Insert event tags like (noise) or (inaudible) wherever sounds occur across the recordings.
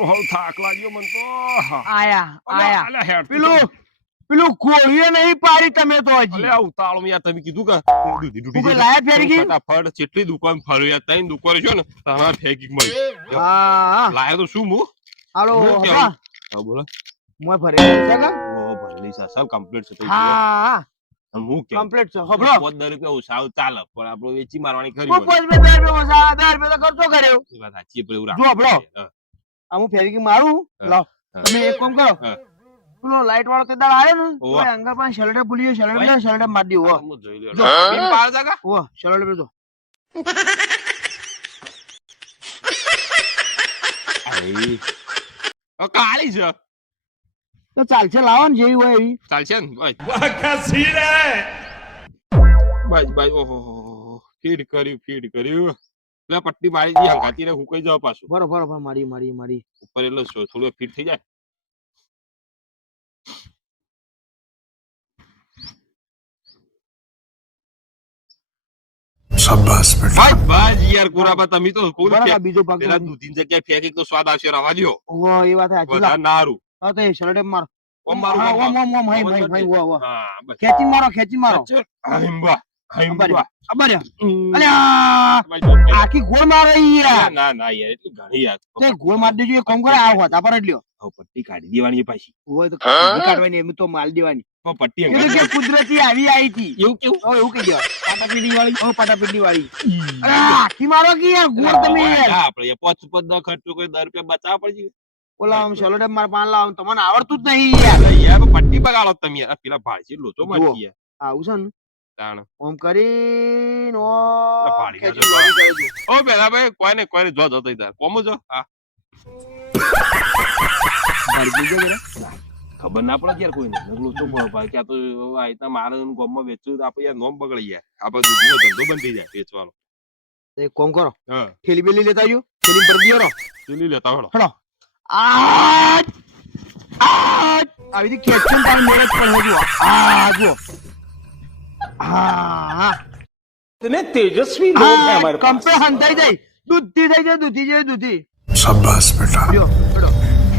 હાવ હાવ થાક લાગ્યો મન તો. આયા આયા. અલે હેડ પેલું પેલું કોળીએ નહીં પાડી તમે તો હજી. અલે ઉતાળો યાર તમે કીધું કે? દૂધી તું કે લાયા ફેરગી ફટાફટ ચેટલી દુકાન ફર્યો યાર ત્રણ દુકાન છો ને તારા ફેકી મળી. હા. લાયા તો શું હું? હાલો હા બોલો. મોય ફરે છે કે? ઓ ભલી સા સબ કમ્પ્લીટ છે તો હા હું. કે કમ્પ્લીટ છે હબળો રૂપિયા ચાલે પણ આપણો વેચી મારવાની ખરી હું હોય. પાંચ રૂપિયા ઓછા હજાર રૂપિયા તો ખર્ચો કર્યો. એ વાત સાચી પણ એવું જો હબળો. પડે. હા. આ હું ફેરકી મારું. લાવ તમે એક કામ કરો. પેલો લાઈટ વાળો તે દાળ આવ્યો ને ઓય અંગર પાસે શેલડે ભૂલી ગયો ઓય. ને શેલડે માર દીધું હો જોઈ લ્યો. બીમ પાડ જાગા? ઓ શેલડે પેજો આઈ. કાળી છે તો ચાલશે લાવો ને જેવી હોય એવી ચાલશે ને બસ બસ બસ ઓહો ફીડ કર્યું ફીડ કર્યું એટલે પટ્ટી મારી જી હંકાતી રે હુકાઈ જાવ પાછું. બરો બરો મારી મારી મારી. ઉપર એટલે થોડું ફિટ થઈ જાય. તમે તો કોલ બીજો ભાગ પેલા દૂધીન જગ્યાએ સ્વાદ આવશે રવા શરડે માર. ઓમ મારું ઓમ ઓમ ઓ ખેંચી મારો ખેંચી મારો. ખબર ભાઈ કે- આખી ગોળ મારે યાર. ના ના યાર એટલી ઘણી યાર. તે ગોળ મારી દેજો એ કામ કરે આ હોતા પર હવે પટ્ટી કાઢી દેવાની પાછી. હોય તો કાઢવાની એમ તો માલ દેવાની. પટ્ટી કે કુદરતી આવી આવી હતી. એવું કેવું? હવે એવું કહી દેવા પાટાપીડી વાળી? હવે પાટાપીડી વાળી. આખી મારો કે યાર ગોળ તમે યાર. આપણે પાંચ પાંચ દસ ખર્ચો કોઈ દર રૂપિયા બચાવ પડશે. ઓલા આમ શેલોડે માર પાન લાવ તમને આવડતું જ નહીં યાર. યાર પટ્ટી બગાડો તમે યાર. પેલા પેલા છે લોચો મારી યાર. આવું છે ને? તાણ. ઓમ કરે છે. ઓ પેલા ભાઈ કોઈને કોઈને જો જતો તાર. કોમો જો? હા. ખબર ના પડે યાર કોઈને. લોચો પડે ભાઈ? કે તો આ રીતના મારે ગોમમાં વેચવું તો આપણે યાર નોમ બગડી જાય. આપણે દૂધનો ધંધો બંધ થઈ જાય વેચવાનો. એક કામ કરો. હા. થેલી બેલી લેતા આવ્યો થેલી પર દિયો રો ચૂલી લેતા હળો. હળો. આ આ આવી રીતે ખેંચીને તારી મેરેજ પણ હજુ આ જુઓ. હા. તને તેજસ્વી લોગ હે અમારે કંપે હંતાઈ જાય દૂધી થઈ જાય દૂધી જાય દૂધી શાબાશ બેટા. જો બેટો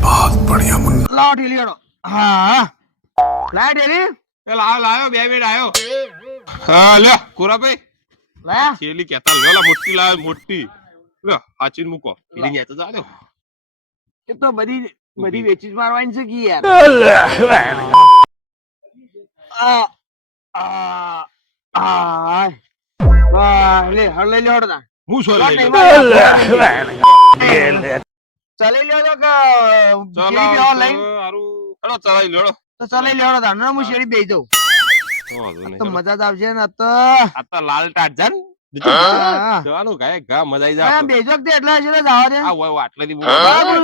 બહુત બઢિયા મુન્ના. લાવ ઢીલીડો હા. લાવ ઢીલી એ લાવ લાયો બે મિનિટ આયો. હા લે કુરાભાઈ લાયા. છેલી કેતા લો મોટી લાવ મોટી. લે હાચીન મૂકો. ઢીલી નેતા જા એ તો બધી બધી વેચી મારવાની છે કી યાર? આ હળ લઈ લે હળ તા હું શું લઈ નહીં ચલાઈ લ્યો તો કે શેરી બેહવા ચલાવ હારું. હેડો ચલાવી લ્યો તો ચલાઈ લ્યો તા ના હું શેરી બેહી જાઉં. તો મજા જ આવશે ને તો. આ તો લાલ. જવાનું ગાય ગા મજા આવી જાય બેજો દે તે એટલા હશે ને જવા દે. આ હોય આટલેથી બરાબર.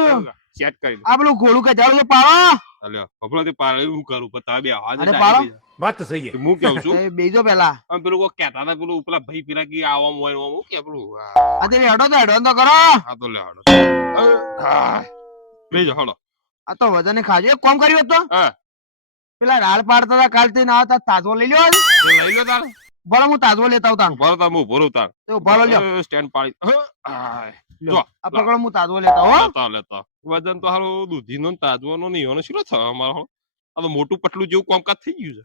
સેટ કરી આ પેલું ઘોડું કે ચાલો પાડો. અલ્યો કપડો પાડે હું કરું પણ તમે બે અવાજ અરે પાડો. વાત સહી હું કેવું છું? બેજો પેલા. આમ પેલું કો કહેતા હતા પેલું પેલા ભાઈ પેલા કે આવામ હોય આમ કે પેલું આ. તે હેડો તો હેડો તો કરો. આ તો લે હેડો બેજો હેડો આ તો વજન ખાજો. એક કામ કર્યું તો? પેલા રાળ પાડતા હતા કાલથી ના આવતા તાજો લઈ લ્યો લઈ લ્યો તાર ભલે હું તાજો લેતા આવતા ભરો તાર હું ભરું તાર તો ભરો લ્યો. સ્ટેન્ડ પાડી. જો. આ પકડો હું તાજો લેતા હો. લેતા લેતા. વજન તો હારો દૂધીનો તાજો નો નહીં હોનો શું થયો અમારો આ તો મોટું પટલું જેવું કામકાજ થઈ ગયું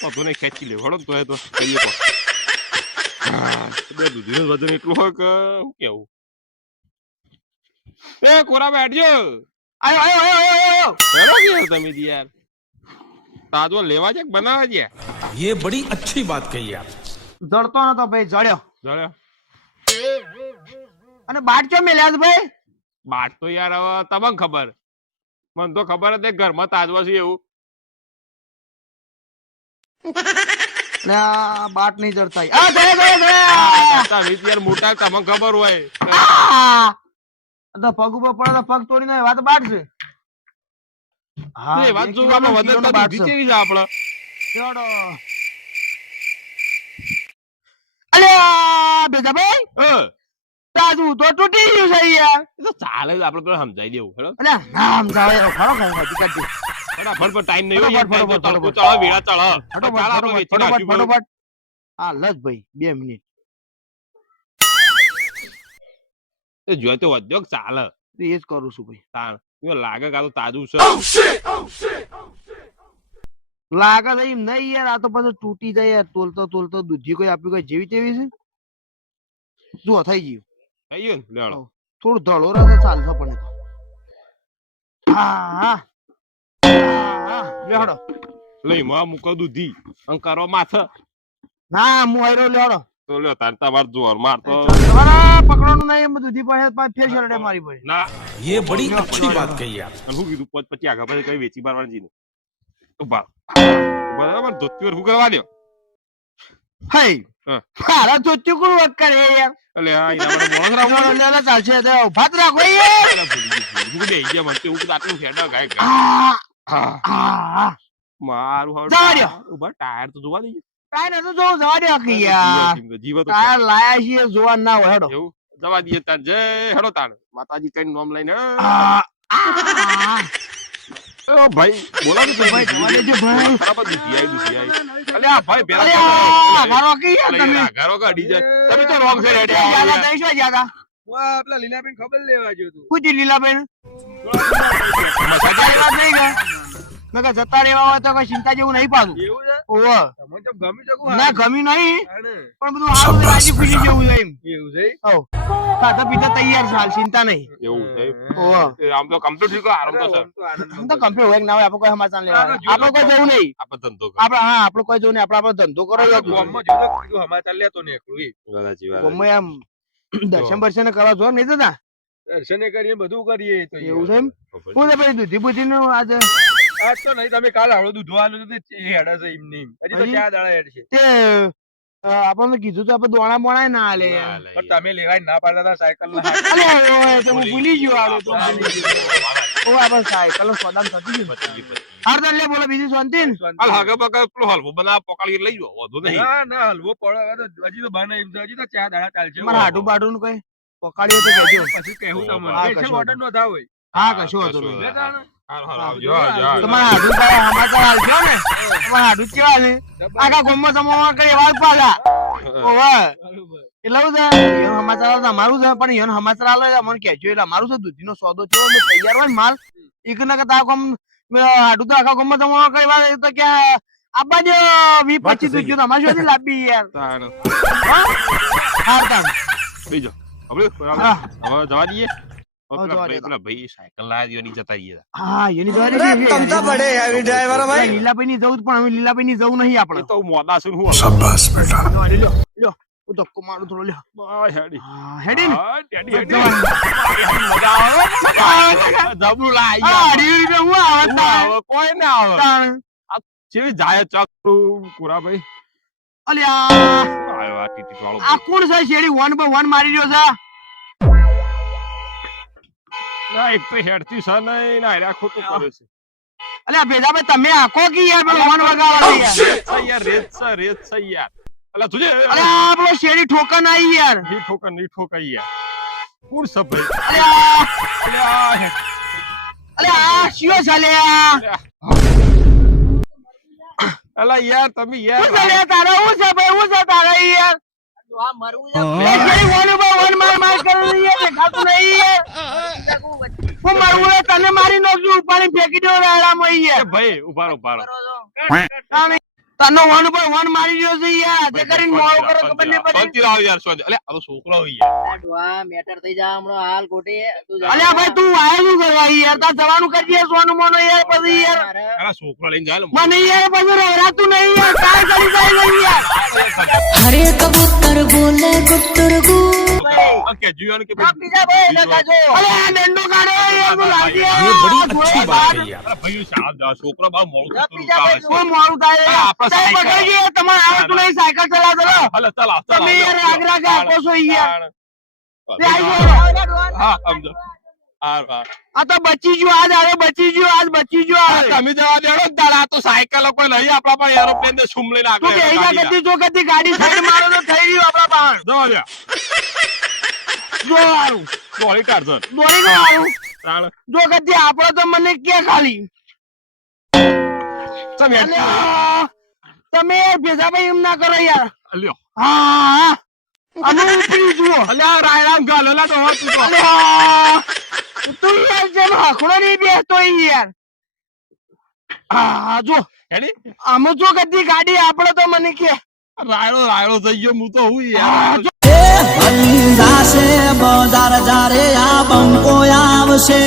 છે બધું ને ખેંચી લે હળો ને તો એ તો કહીએ તો હા, બે દૂધીનું વજન એટલું હોય કે શું કેવું એ કોરા બેઠજો આયો આયો આયો આયો, આયો હેરો ગયા તમે દી યાર તાજો લેવા છે કે બનાવવા છે ये बड़ी अच्छी बात कही आप જડતો નતો ભાઈ જડ્યો જળ્યો અને બાટ ચો મેલ્યા છે ભાઈ બાટ તો યાર હવે તમને ખબર મને તો ખબર હતી ઘરમાં તાજવા છે એવું. બાટ નહીં જડતા. યાર મોટા તમને ખબર હોય. તો પગ ઉપર પડે તો પગ તોડી નાખે, વાત બાટ છે. હા એ વાત જો કિલોનો વધારતા બાટ છે. આપણે ચડો. અલ્યા બેજાભાઈ? તાજું તો તૂટી ગયું છે યાર એ તો ચાલે જ આપણે પેલા સમજાઈ દેવું હેડો અલ્યા ના સમજાવે ખરો ખરો હજી કાઢી ફટાફટ પર ટાઈમ નહીં હોય ફટાફટ, તડકો ફટાફટ. ચડો વેળા ચડો ફટાફટ ફટોફટ હા લસ ભાઈ બે મિનિટ. એ જોઈ તો વધ્યો ચાલે? તો એ જ કરું છું ભાઈ. તાણ. ઈયો લાગે કે તો તાજું છે. લાગે છે એમ નહીં યાર આ તો પાછું તૂટી જાય યાર. તોલતો તોલતો દૂધી કોઈ આપ્યું કોઈ જેવી તેવી છે. જો થઈ ગયું. થઈ ગયું ને લેડો થોડું ધળો રહે ચાલશે પણ લઈ માં મૂકો દૂધી. અંકારો માથે. ના હું આયરો લેડો તો લ્યો તાર તમાર જોર માર તો અરે પકડવાનું એમ દૂધી પાસે મારી પડે. ના. કહી આપ કીધું પછી પછી આગળ પછી કઈ વેચી મારવાની જીને ઊભા બરાબર ધોતી પર કરવા દો હઈ. મારા ચોચ્ચું કોણ વાત કરે યાર? (laughs) ચાલશે તો રાખો હું. મને તો આટલું ફેડા ગાય. હા. મારું હવે જવા ઊભા ટાયર તો જોવા દઈએ કાંઈ નતું જોવું જવા દે આખી યાર. તો ટાયર લાયા છીએ જોવા ના હોય હેડો. એવું? જવા દઈએ તાર જય હેડો તાર. માતાજી કઈ નામ લઈને ભાઈ બોલા ને ભાઈ, જવા દેજો ભાઈ. જ દૂધી આવી અલે આ ભાઈ પેલા કી તમે તમે તો રોંગ સાઈડ હેડે? પેલા લીલાબેન ખબર લેવા ગયો તું થયું લીલાબેન? મસાજ નહીં ગયા? મેં કહ્યું જતા રહેવા હોય તો કઈ ચિંતા જેવું નહીં પાડું. એવું છે? ઓહો. તમને તો ગમી શકું ના ગમી નહીં. પણ બધું હારું રાજી ખુશી જેવું છે એમ. એવું છે ઓ ખાધા પીતા તૈયાર છે હાલ, ચિંતા નહીં. એવું છે ઓહો. આમ તો કમ્પ્લીટ થઈ ગયો આરામ તો સર આમ તો કમ્પ્લીટ હોય કે ના હોય આપણે કોઈ સમાચાર લેવા આપણે કોઈ જવું નહીં. આપણે ધંધો આપણે હા આપણે કોઈ જવું નહીં. આપણે આપણો ધંધો કરો યાર. ગામમાં જોયું તો કીધું સમાચાર લેતો ને એકલું ઈ. ગમે એમ દર્શન બર્શન કરવા જો નહીં જતા? દર્શન કરીએ બધું કરીએ તો એવું છે એમ? હું તો પછી દૂધી બુધી નું આજે? આજ તો નહીં તમે કાલ આવડો દૂધ આલું તો તે હેડે છે એમ નહીં હજી તો ચાર દાડા હેડ છે. તે આપણને કીધું તો આપણે દોણા બોણા ના હાલે પણ તમે લેવાય ના પાડતા હતા સાયકલ તો હું ભૂલી ગયો આલો તો ઓ આપણે સાયકલ નો સોદામ થતી લે બોલો બીજું શાંતિ હાલ હાગે પેલો હલવો બનાવ પકાડી લઈ વધુ નહીં. ના ના હલવો પડે તો હજી તો બને હજી તો ચાર દાડા ચાલશે. મારા હાડું બાડું નું કઈ પકાડ્યો તો પછી કહેવું તમને ઓર્ડર નો થાય હા કશું આવજો આવજો બીજો હવે જવા દઈએ. જવું પણ હવે લીલાભાઈ ની નહીં આપણે. તો મોદા મારું થોડો લ્યો. આવે? જબરું આવે કોઈ ના આવે. જેવી જાય ચકરું કુરાભાઈ? અલ્યા. આ કોણ છે? શેરી વન બાય વન મારી રહ્યો છે? ના એક તો છે નહીં ના હેર્યા ખોટું કરે છે. અલ્યા ભેજાભાઈ તમે આખો કી યાર પેલો વન વગાડવા યાર. યાર રેત છે રેત છે યાર. અલા તુજે અલ્યા આ પેલો શેરી ઠોકર આવી યાર. ની ઠોકનની ઠોકાઈ યાર. છે ભાઈ? અલ્યા. અલ્યા અલ્યા આ શિયો છે લ્યા અલા યાર તમે યાર છે શું છે ભાઈ શું છે તારે યાર? તને મારી નાખજો ઉપાડી ફેંકી દો રાડામાં યાર ભાઈ ઊભા રહો ઊભા રહો તાણે તને વન બાય વન મારી રહ્યો છે યાર. તે કરીને મોડું કરો ખબર નહીં પડી. શાંતિ રાખ યાર શાંતિ અલ્યા આ છોકરો હોય યાર મેટર થઈ જા હમણાં હાલ ખોટે તું જા. ભાઈ તું આયા શું કરવા યાર? તાર જવાનું કરજે સોનું મોનો યાર પછી યાર. છોકરો લઈને જાય ને મને યાર પછી રહેરાતું નહીં યાર हरे कबूतर बोले गुटर गु આ કે જીવન કે આપી જા ભાઈ એટલે કાજો અરે આ ડંડો કાઢો યાર તું લાગી ये बड़ी अच्छी बात कही आप અલા ભાઈ શાળા જા છોકરો બા મોડું આપી થતું જા ભાઈ કામ શું મોડું થાય અરે આપણે સાહેબ સાયકલ. પકડી ગયા તમારે આવડતું નહીં સાયકલ ચલા ચલો હલે ચાલ આવ, ચાલ તમે આવ, યાર ચાલ, આગળ આગળ ચાલ, આપો છો યાર ચાલ. તે આવી ગયો. હા સમજો હા હા આ તો બચી ગયો આજ આવે બચી ગયો આજ બચી ગયો તમે જવા દેડો દાડા તો સાયકલ કોઈ નહીં આપણા પાસે એરોપ્લેન ને સુમ લઈને આગળ કે અહીંયા કદી જો કદી ગાડી સાઈડ મારો તો થઈ રહ્યું આપણા પાસે. જવા દે. જો હારું. ગોળી કાઢજો દોડી ગયો હારું. જો કદી આપણો તો મને કે ખાલી. તમે તમે ભેજાભાઈ એમ ના કરો યાર. લ્યો હા અમે ઉપરી જુઓ અલ્યા રાયરામ ગાલ તો તું યાર જેમ નહીં બેસતો યાર. હા જો. આમ જો કદી ગાડી આપડે તો મને કે. રાયડો રાયડો થઈ ગયો હું તો હું યાર. જો. જાશે બજાર જારે આ બંકો આવશે.